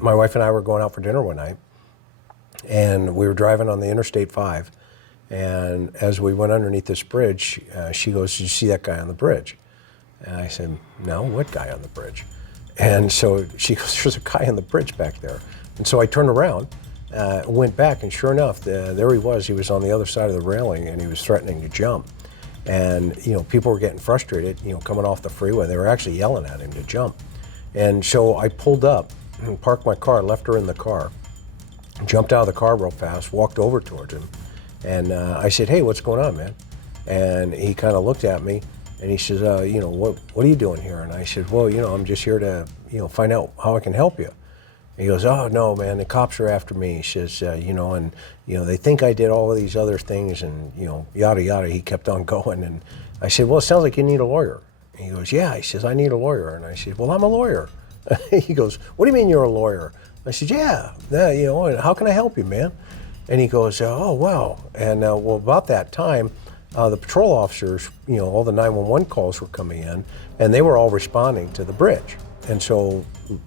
my wife and I were going out for dinner one night, and we were driving on the Interstate 5, and as we went underneath this bridge, she goes, "Did you see that guy on the bridge?" And I said, "No, what guy on the bridge?" And so she goes, "There's a guy on the bridge back there." And so I turned around, went back, and sure enough, there he was. He was on the other side of the railing, and he was threatening to jump. And, people were getting frustrated, coming off the freeway. They were actually yelling at him to jump. And so I pulled up and parked my car, left her in the car, jumped out of the car real fast, walked over towards him. And I said, "Hey, what's going on, man?" And he kind of looked at me, and he says, what are you doing here?" And I said, "Well, I'm just here to, find out how I can help you." And he goes, "Oh, no, man, the cops are after me." He says, they think I did all of these other things, and, yada, yada. He kept on going. And I said, "Well, it sounds like you need a lawyer." And he goes, "Yeah." He says, "I need a lawyer." And I said, "Well, I'm a lawyer." He goes, "What do you mean you're a lawyer?" I said, "Yeah, and how can I help you, man?" And he goes, "Oh, wow." And about that time, the patrol officers, all the 911 calls were coming in, and they were all responding to the bridge. And so,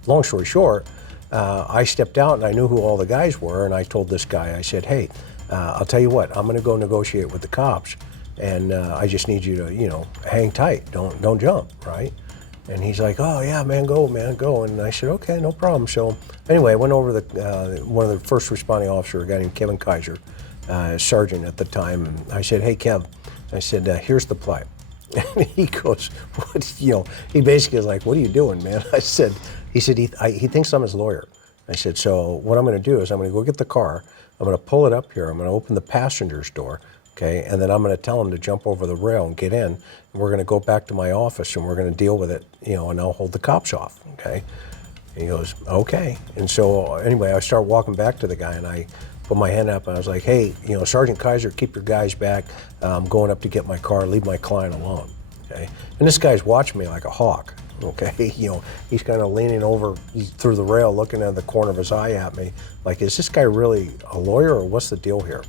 long story short, I stepped out and I knew who all the guys were, and I told this guy, I said, "Hey, I'll tell you what, I'm going to go negotiate with the cops, and I just need you to, hang tight, don't jump, right?" And he's like, "Oh yeah, man, go." And I said, "Okay, no problem." So anyway, I went over one of the first responding officers, a guy named Kevin Kaiser, sergeant at the time, and I said, "Hey, Kev," I said, "Here's the play." And he goes, "What?" He basically is like, "What are you doing, man?" He said he thinks I'm his lawyer. I said, "So what I'm going to do is I'm going to go get the car. I'm going to pull it up here. I'm going to open the passenger's door, okay? And then I'm going to tell him to jump over the rail and get in. And we're going to go back to my office and we're going to deal with it, and I'll hold the cops off, okay?" And he goes, "Okay." And so anyway, I start walking back to the guy, and I put my hand up and I was like, "Hey, Sergeant Kaiser, keep your guys back. I'm going up to get my car. Leave my client alone," okay? And this guy's watching me like a hawk, okay? He's kind of leaning over through the rail, looking at the corner of his eye at me, like, is this guy really a lawyer or what's the deal here?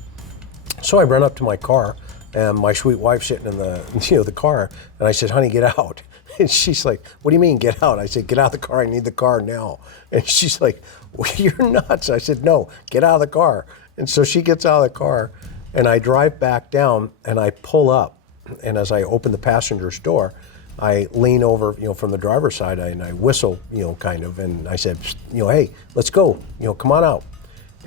So I run up to my car, and my sweet wife sitting in the car, and I said, "Honey, get out." And she's like, "What do you mean get out?" I said, "Get out of the car, I need the car now." And she's like, "Well, you're nuts." I said, "No, get out of the car." And so she gets out of the car, and I drive back down, and I pull up. And as I open the passenger's door, I lean over, from the driver's side, and I whistle, kind of, and I said, "Hey, let's go, come on out."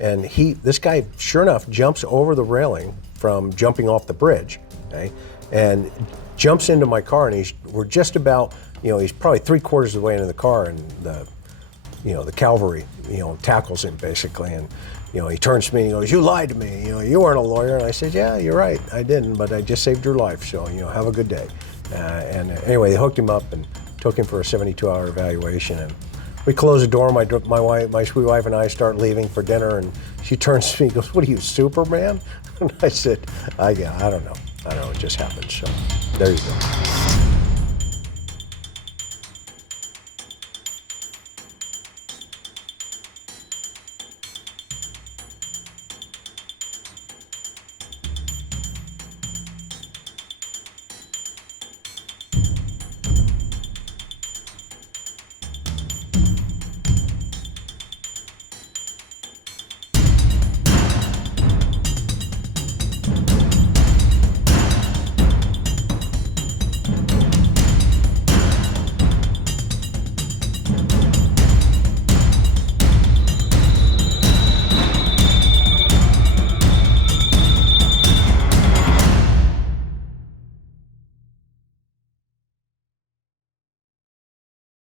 And this guy, sure enough, jumps over the railing from jumping off the bridge, okay, and jumps into my car, and we're just about, he's probably 3/4 of the way into the car, and the cavalry, tackles him basically, and he turns to me and he goes, "You lied to me, you weren't a lawyer." And I said, "Yeah, you're right, I didn't, but I just saved your life, so have a good day." And anyway, they hooked him up and took him for a 72-hour evaluation, and we close the door. My sweet wife and I start leaving for dinner, and she turns to me and goes, "What are you, Superman?" And I said, I don't know. It just happened. So there you go.